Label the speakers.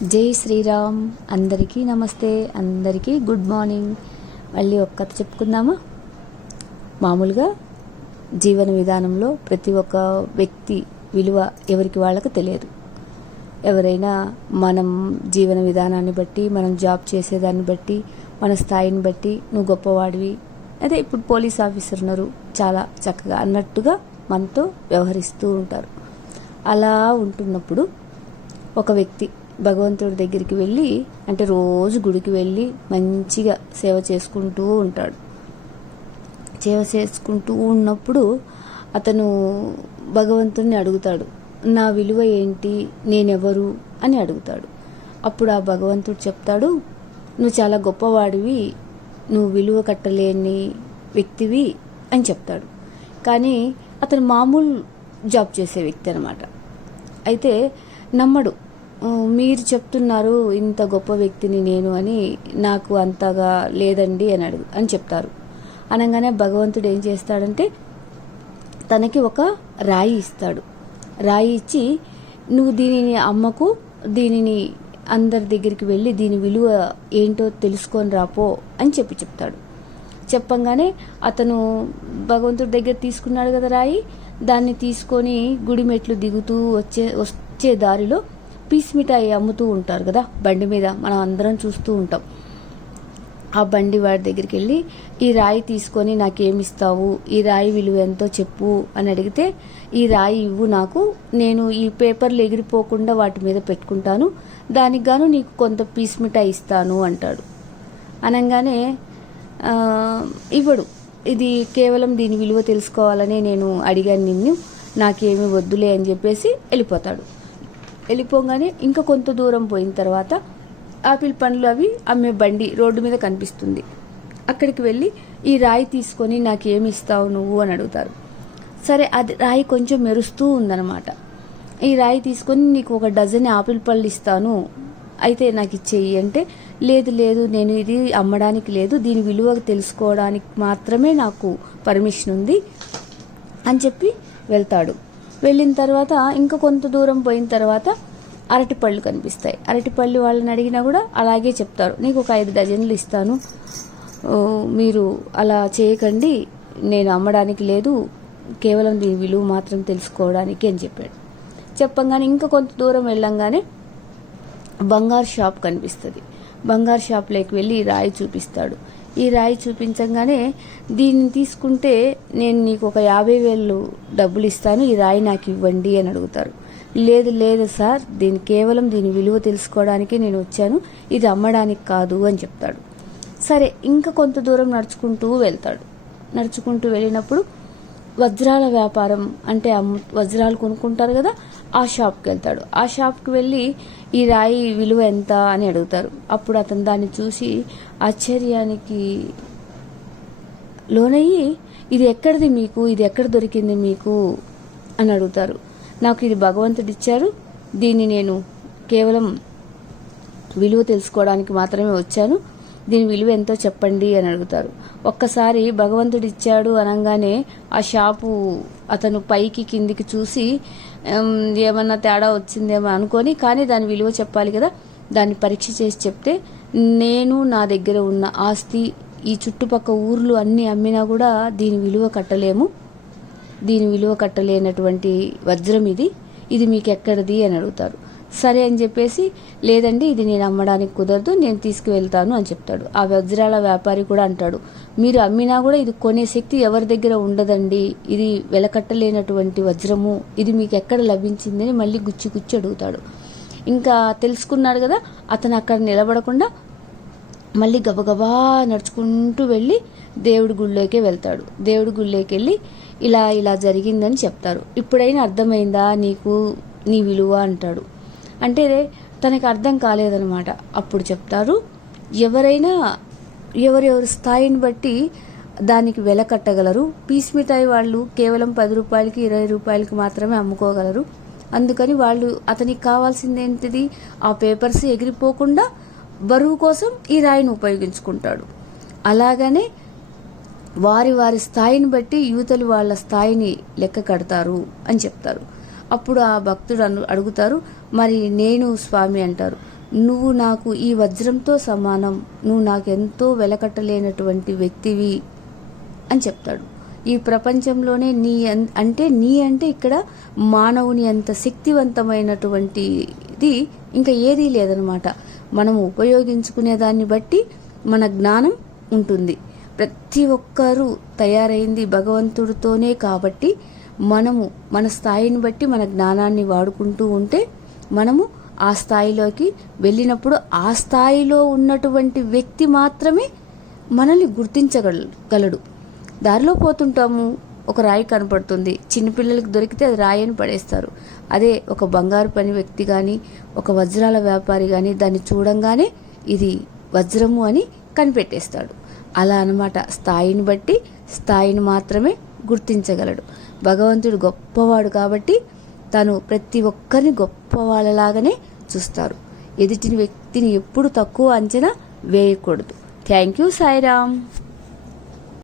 Speaker 1: జై శ్రీరామ్. అందరికీ నమస్తే. అందరికీ గుడ్ మార్నింగ్. మళ్ళీ ఒక కథ చెప్పుకుందామా? మామూలుగా జీవన విధానంలో ప్రతి ఒక్క వ్యక్తి విలువ ఎవరికి వాళ్ళకు తెలియదు. ఎవరైనా మనం జీవన విధానాన్ని బట్టి మనం జాబ్ చేసేదాన్ని బట్టి మన స్థాయిని బట్టి నువ్వు గొప్పవాడివి. అదే ఇప్పుడు పోలీస్ ఆఫీసర్ ఉన్నారు. చాలా చక్కగా అన్నట్టుగా మనతో వ్యవహరిస్తూ ఉంటారు. అలా ఉంటున్నప్పుడు ఒక వ్యక్తి భగవంతుడి దగ్గరికి వెళ్ళి అంటే రోజు గుడికి వెళ్ళి మంచిగా సేవ చేసుకుంటూ ఉంటాడు. సేవ చేసుకుంటూ ఉన్నప్పుడు అతను భగవంతుడిని అడుగుతాడు నా విలువ ఏంటి? నేనెవరు? అని అడుగుతాడు. అప్పుడు ఆ భగవంతుడు చెప్తాడు నువ్వు చాలా గొప్పవాడివి నువ్వు విలువ కట్టలేని వ్యక్తివి అని చెప్తాడు. కానీ అతను మామూలు జాబ్ చేసే వ్యక్తి అనమాట అయితే నమ్మడు మీరు చెప్తున్నారు ఇంత గొప్ప వ్యక్తిని నేను అని నాకు అంతగా లేదండి అని అడుగు అని చెప్తారు. అనగానే భగవంతుడు ఏం చేస్తాడంటే తనకి ఒక రాయి ఇస్తాడు. రాయి ఇచ్చి నువ్వు దీనిని అమ్మకు దీనిని అందరి దగ్గరికి వెళ్ళి దీని విలువ ఏంటో తెలుసుకొని రాపో అని చెప్పి చెప్తాడు. చెప్పంగానే అతను భగవంతుడి దగ్గర తీసుకున్నాడు కదా రాయి దాన్ని తీసుకొని గుడి మెట్లు దిగుతూ వచ్చే వచ్చే దారిలో పీస్ మిఠాయి అమ్ముతూ ఉంటారు కదా బండి మీద మనం అందరం చూస్తూ ఉంటాం. ఆ బండి వాడి దగ్గరికి వెళ్ళి ఈ రాయి తీసుకొని నాకేమిస్తావు ఈ రాయి విలువ ఎంతో చెప్పు అని అడిగితే ఈ రాయి ఇవ్వు నాకు నేను ఈ పేపర్లు ఎగిరిపోకుండా వాటి మీద పెట్టుకుంటాను దానికి గాను నీకు కొంత పీస్ మిఠాయి ఇస్తాను అంటాడు. అనగానే ఇవ్వడు. ఇది కేవలం దీని విలువ తెలుసుకోవాలని నేను అడిగాను నిన్ను నాకేమీ వద్దులే అని చెప్పేసి వెళ్ళిపోతాడు. వెళ్ళిపోగానే ఇంకా కొంత దూరం పోయిన తర్వాత ఆపిల్ పండ్లు అవి అమ్మే బండి రోడ్డు మీద కనిపిస్తుంది. అక్కడికి వెళ్ళి ఈ రాయి తీసుకొని నాకేమి ఇస్తావు నువ్వు అని అడుగుతారు. సరే అది రాయి కొంచెం మెరుస్తూ ఉందన్నమాట. ఈ రాయి తీసుకొని నీకు ఒక డజన్ ఆపిల్ పళ్ళు ఇస్తాను. అయితే నాకు ఇచ్చేయి అంటే లేదు లేదు నేను ఇది అమ్మడానికి లేదు దీని విలువ తెలుసుకోవడానికి మాత్రమే నాకు పర్మిషన్ ఉంది అని చెప్పి వెళ్తాడు. వెళ్ళిన తర్వాత ఇంకా కొంత దూరం పోయిన తర్వాత అరటిపళ్ళు కనిపిస్తాయి. అరటిపళ్ళు వాళ్ళని అడిగినా కూడా అలాగే చెప్తారు. నీకు ఒక ఐదు డజన్లు ఇస్తాను. మీరు అలా చేయకండి. నేను అమ్మడానికి లేదు. కేవలం దీని విలువ మాత్రం తెలుసుకోవడానికి అని చెప్పాడు. చెప్పంగానే ఇంకా కొంత దూరం వెళ్ళంగానే బంగారు షాప్ కనిపిస్తుంది. బంగారు షాప్లోకి వెళ్ళి రాయి చూపిస్తాడు. ఈ రాయి చూపించగానే దీన్ని తీసుకుంటే నేను నీకు ఒక యాభై వేలు డబ్బులు ఇస్తాను ఈ రాయి నాకు ఇవ్వండి అని అడుగుతారు. లేదు లేదు సార్ దీని కేవలం దీని విలువ తెలుసుకోవడానికి నేను వచ్చాను ఇది అమ్మడానికి కాదు అని చెప్తాడు. సరే ఇంకా కొంత దూరం నడుచుకుంటూ వెళ్తాడు. నడుచుకుంటూ వెళ్ళినప్పుడు వజ్రాల వ్యాపారం అంటే అమ్ము వజ్రాలు కొనుక్కుంటారు కదా ఆ షాప్కి వెళ్తాడు. ఆ షాప్కి వెళ్ళి ఈ రాయి విలువ ఎంత అని అడుగుతారు. అప్పుడు అతను దాన్ని చూసి ఆశ్చర్యానికి లోనయ్యి ఇది ఎక్కడిది మీకు? ఇది ఎక్కడ దొరికింది మీకు? అని అడుగుతారు. నాకు ఇది భగవంతుడు ఇచ్చారు. దీన్ని నేను కేవలం విలువ తెలుసుకోవడానికి మాత్రమే వచ్చాను. దీని విలువ ఎంతో చెప్పండి అని అడుగుతారు. ఒక్కసారి భగవంతుడు ఇచ్చాడు అనగానే ఆ షాపు అతను పైకి కిందికి చూసి ఏమన్నా తేడా వచ్చిందేమో అనుకొని కానీ దాని విలువ చెప్పాలి కదా దాన్ని పరీక్ష చేసి చెప్తే నేను నా దగ్గర ఉన్న ఆస్తి ఈ చుట్టుపక్క ఊర్లు అన్నీ అమ్మినా కూడా దీని విలువ కట్టలేము. దీని విలువ కట్టలేనటువంటి వజ్రం ఇది. ఇది మీకు ఎక్కడిది అని అడుగుతారు. సరే అని చెప్పేసి లేదండి ఇది నేను అమ్మడానికి కుదరదు నేను తీసుకువెళ్తాను అని చెప్తాడు. ఆ వజ్రాల వ్యాపారి కూడా అంటాడు మీరు అమ్మినా కూడా ఇది కొనే శక్తి ఎవరి దగ్గర ఉండదండి. ఇది వెలకట్టలేనటువంటి వజ్రము. ఇది మీకు ఎక్కడ లభించిందని మళ్ళీ గుచ్చి గుచ్చి అడుగుతాడు. ఇంకా తెలుసుకున్నాడు కదా అతను అక్కడ నిలబడకుండా మళ్ళీ గబగబా నడుచుకుంటూ వెళ్ళి దేవుడి గుళ్ళోకే వెళ్తాడు. దేవుడి గుళ్ళోకి వెళ్ళి ఇలా ఇలా జరిగిందని చెప్తారు. ఇప్పుడైనా అర్థమైందా నీకు నీ విలువ? అంటాడు. అంటే తనకి అర్థం కాలేదనమాట అప్పుడు చెప్తారు ఎవరైనా ఎవరెవరి స్థాయిని బట్టి దానికి వెల కట్టగలరు. పీస్ మిఠాయి వాళ్ళు కేవలం పది రూపాయలకి ఇరవై రూపాయలకి మాత్రమే అమ్ముకోగలరు. అందుకని వాళ్ళు అతనికి కావాల్సింది ఏంటిది ఆ పేపర్స్ ఎగిరిపోకుండా బరువు కోసం ఈ రాయిని ఉపయోగించుకుంటాడు. అలాగనే వారి వారి స్థాయిని బట్టి యువతలు వాళ్ళ స్థాయిని లెక్క కడతారు అని చెప్తారు. అప్పుడు ఆ భక్తుడు అను అడుగుతారు మరి నేను స్వామి అంటారు. నువ్వు నాకు ఈ వజ్రంతో సమానం నువ్వు నాకెంతో వెలకట్టలేనటువంటి వ్యక్తివి అని చెప్తాడు. ఈ ప్రపంచంలోనే నీ అంటే నీ అంటే ఇక్కడ మానవుని అంత శక్తివంతమైనటువంటిది ఇంకా ఏదీ లేదనమాట. మనం ఉపయోగించుకునే దాన్ని బట్టి మన జ్ఞానం ఉంటుంది. ప్రతి ఒక్కరూ తయారైంది భగవంతుడితోనే కాబట్టి మనము మన స్థాయిని బట్టి మన జ్ఞానాన్ని వాడుకుంటూ ఉంటే మనము ఆ స్థాయిలోకి వెళ్ళినప్పుడు ఆ స్థాయిలో ఉన్నటువంటి వ్యక్తి మాత్రమే మనల్ని గుర్తించగలడు. దారిలో పోతుంటాము. ఒక రాయి కనపడుతుంది. చిన్నపిల్లలకి దొరికితే అది రాయి అని పడేస్తారు. అదే ఒక బంగారు పని వ్యక్తి కానీ ఒక వజ్రాల వ్యాపారి కానీ దాన్ని చూడంగానే ఇది వజ్రము అని కనిపెట్టేస్తాడు. అలా అన్నమాట. స్థాయిని బట్టి స్థాయిని మాత్రమే గుర్తించగలడు. భగవంతుడు గొప్పవాడు కాబట్టి తను ప్రతి ఒక్కరిని గొప్పవాళ్ళలాగానే చూస్తారు. ఎదుటి వ్యక్తిని ఎప్పుడు తక్కువ అంచనా వేయకూడదు. Thank you Sairam.